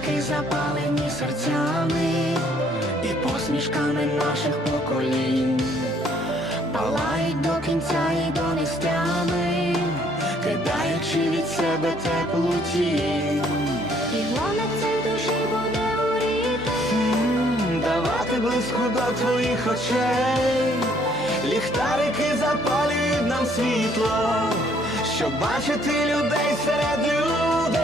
Ліхтарики запалені серцями і посмішками наших поколінь, палають до кінця і до нестями, кидаючи від себе теплу тінь, і вогник цей душі буде горіти. Давати близько до твоїх очей, ліхтарики запалюють нам світло, щоб бачити людей серед людей.